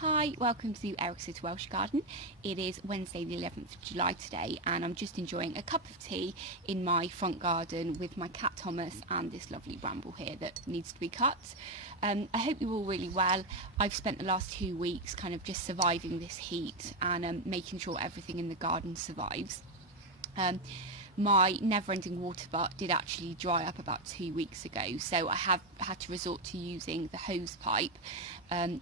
Hi, welcome to Eric's Welsh Garden. It is Wednesday the 11th of July today and I'm just enjoying a cup of tea in my front garden with my cat Thomas and this lovely bramble here that needs to be cut. I hope you're all really well. I've spent the last 2 weeks kind of just surviving this heat and making sure everything in the garden survives. My never-ending water butt did actually dry up about 2 weeks ago, so I have had to resort to using the hose pipe,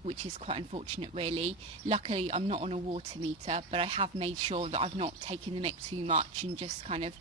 which is quite unfortunate really. Luckily I'm not on a water meter, but I have made sure that I've not taken the mick too much and just kind of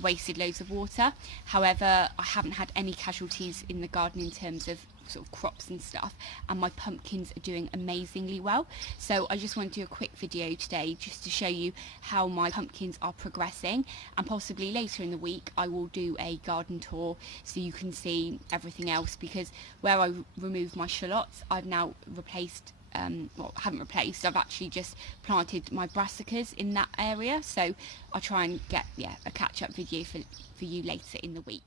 wasted loads of water. However, I haven't had any casualties in the garden in terms of sort of crops and stuff, and my pumpkins are doing amazingly well. So I just want to do a quick video today just to show you how my pumpkins are progressing, and possibly later in the week I will do a garden tour so you can see everything else, because where I removed my shallots I've now replaced I've actually just planted my brassicas in that area, so I'll try and get a catch-up video for you later in the week.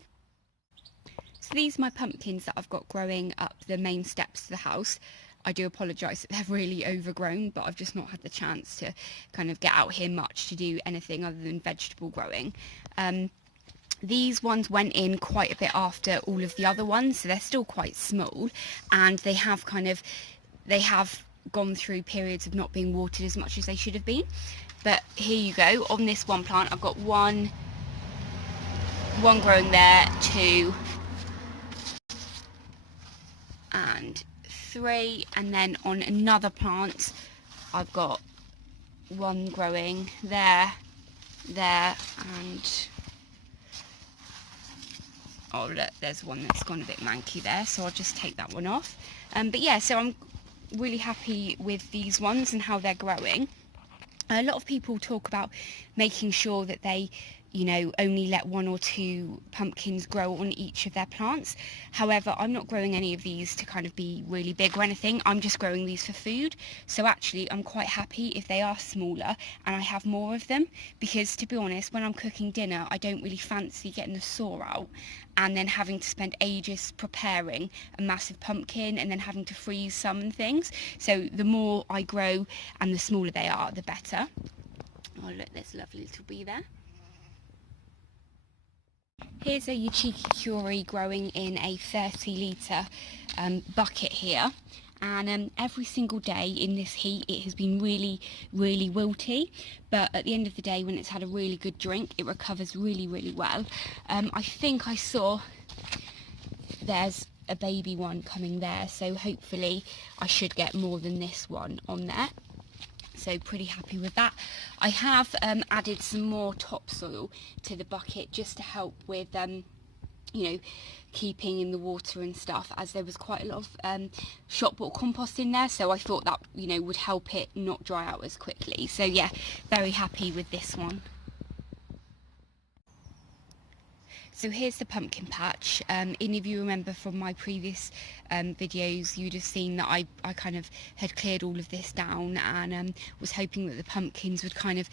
So these are my pumpkins that I've got growing up the main steps to the house. I do apologise that they're really overgrown, but I've just not had the chance to kind of get out here much to do anything other than vegetable growing. These ones went in quite a bit after all of the other ones, so they're still quite small, and they have gone through periods of not being watered as much as they should have been. But here you go, on this one plant I've got one growing there, 2 and 3, and then on another plant I've got 1 growing there, and oh look, there's one that's gone a bit manky there, so I'll just take that one off. But yeah, so I'm really happy with these ones and how they're growing. A lot of people talk about making sure that they only let 1 or 2 pumpkins grow on each of their plants. However, I'm not growing any of these to kind of be really big or anything. I'm just growing these for food. So actually I'm quite happy if they are smaller and I have more of them, because to be honest, when I'm cooking dinner I don't really fancy getting the saw out and then having to spend ages preparing a massive pumpkin and then having to freeze some and things. So the more I grow and the smaller they are, the better. Oh look, there's a lovely little bee there. Here's a Uchiki Kuri growing in a 30-litre bucket here, and every single day in this heat it has been really wilty, but at the end of the day when it's had a really good drink it recovers really well. I think I saw there's a baby one coming there, so hopefully I should get more than this one on there. So pretty happy with that. I have added some more topsoil to the bucket just to help with keeping in the water and stuff, as there was quite a lot of shop bought compost in there, so I thought that would help it not dry out as quickly. So yeah, very happy with this one. So here's the pumpkin patch. Any of you remember from my previous videos, you'd have seen that I kind of had cleared all of this down and was hoping that the pumpkins would kind of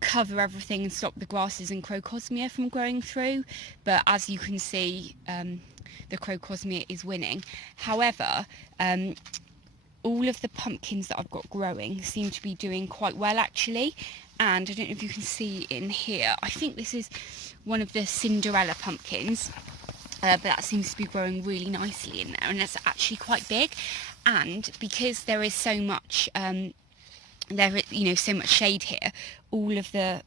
cover everything and stop the grasses and crocosmia from growing through. But as you can see, the crocosmia is winning. However, all of the pumpkins that I've got growing seem to be doing quite well actually. And I don't know if you can see in here, I think this is one of the Cinderella pumpkins, but that seems to be growing really nicely in there, and it's actually quite big. And because there is so much so much shade here, all of the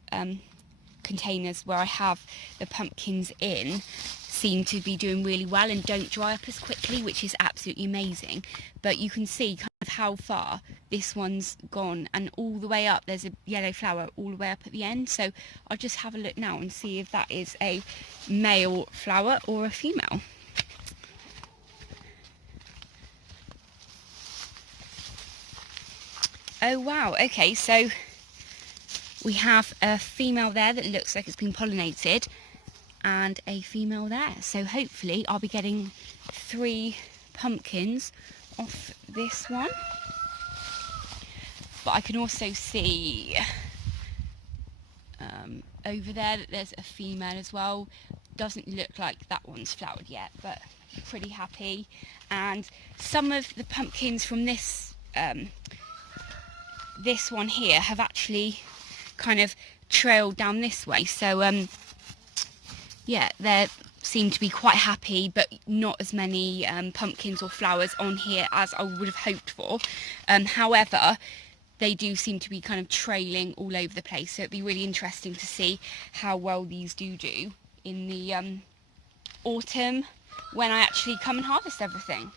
containers where I have the pumpkins in seem to be doing really well and don't dry up as quickly, which is absolutely amazing. But you can see kind of how far this one's gone, and all the way up there's a yellow flower all the way up at the end. So I'll just have a look now and see if that is a male flower or a female. Oh wow, okay, so we have a female there that looks like it's been pollinated, and a female there. So hopefully I'll be getting 3 pumpkins off this one. But I can also see over there that there's a female as well. Doesn't look like that one's flowered yet, but pretty happy, and some of the pumpkins from this this one here have actually kind of trailed down this way, so yeah, they seem to be quite happy, but not as many pumpkins or flowers on here as I would have hoped for. However, they do seem to be kind of trailing all over the place, so it'd be really interesting to see how well these do in the autumn when I actually come and harvest everything.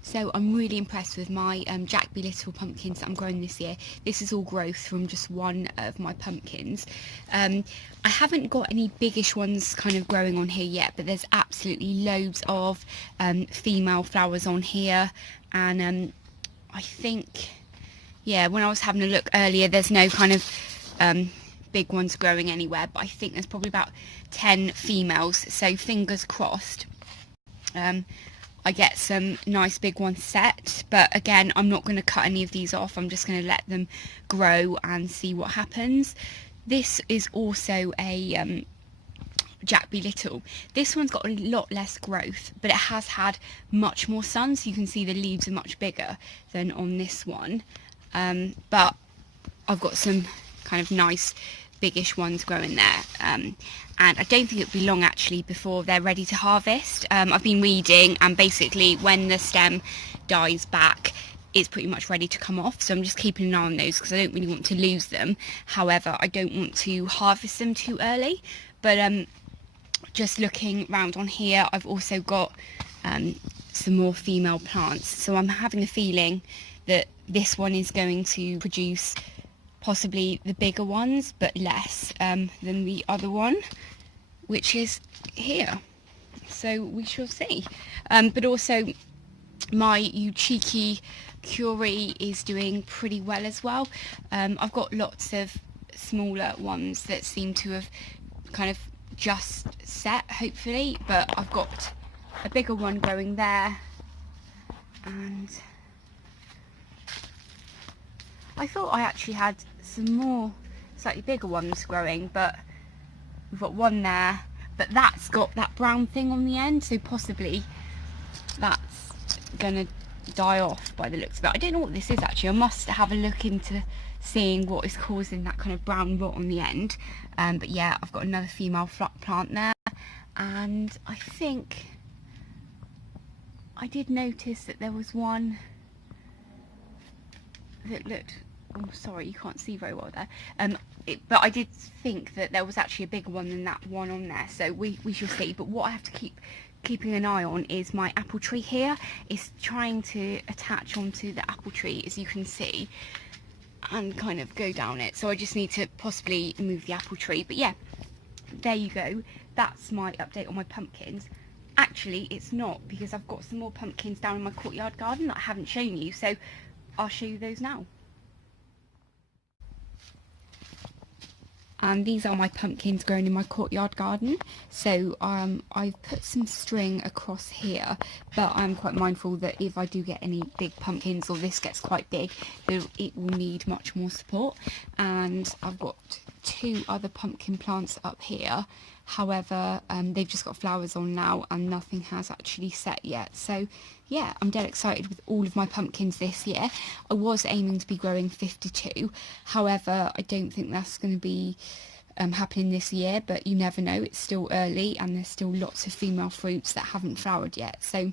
So I'm really impressed with my Jack B. Little pumpkins that I'm growing this year. This is all growth from just one of my pumpkins. I haven't got any biggish ones kind of growing on here yet, but there's absolutely loads of female flowers on here, and I think, yeah, when I was having a look earlier, there's no kind of big ones growing anywhere, but I think there's probably about 10 females, so fingers crossed I get some nice big ones set. But again, I'm not going to cut any of these off. I'm just going to let them grow and see what happens. This is also a Jack B. Little. This one's got a lot less growth, but it has had much more sun, so you can see the leaves are much bigger than on this one. But I've got some kind of nice biggish ones growing there, and I don't think it'll be long actually before they're ready to harvest. I've been weeding, and basically when the stem dies back, it's pretty much ready to come off, so I'm just keeping an eye on those because I don't really want to lose them. However, I don't want to harvest them too early. But just looking around on here, I've also got some more female plants, so I'm having a feeling that this one is going to produce possibly the bigger ones, but less than the other one, which is here. So we shall see. But also my Uchiki Kuri is doing pretty well as well. I've got lots of smaller ones that seem to have kind of just set, hopefully, but I've got a bigger one growing there, and I thought I actually had some more slightly bigger ones growing, but we've got one there, but that's got that brown thing on the end, so possibly that's gonna die off by the looks of it. I don't know what this is actually. I must have a look into seeing what is causing that kind of brown rot on the end. But yeah, I've got another female plant there, and I think I did notice that there was one that looked, oh sorry, you can't see very well there, but I did think that there was actually a bigger one than that one on there, so we shall see. But what I have to keeping an eye on is my apple tree here. It's trying to attach onto the apple tree, as you can see, and kind of go down it, so I just need to possibly move the apple tree. But yeah, there you go, that's my update on my pumpkins. Actually, it's not, because I've got some more pumpkins down in my courtyard garden that I haven't shown you, so I'll show you those now. And these are my pumpkins grown in my courtyard garden. So I've put some string across here, but I'm quite mindful that if I do get any big pumpkins, or this gets quite big, it will need much more support. And I've got 2 other pumpkin plants up here. However, they've just got flowers on now, and nothing has actually set yet. So yeah, I'm dead excited with all of my pumpkins this year. I was aiming to be growing 52. However, I don't think that's going to be happening this year, but you never know. It's still early, and there's still lots of female fruits that haven't flowered yet. So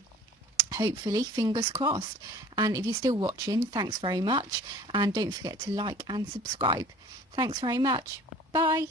hopefully, fingers crossed. And if you're still watching, thanks very much. And don't forget to like and subscribe. Thanks very much. Bye.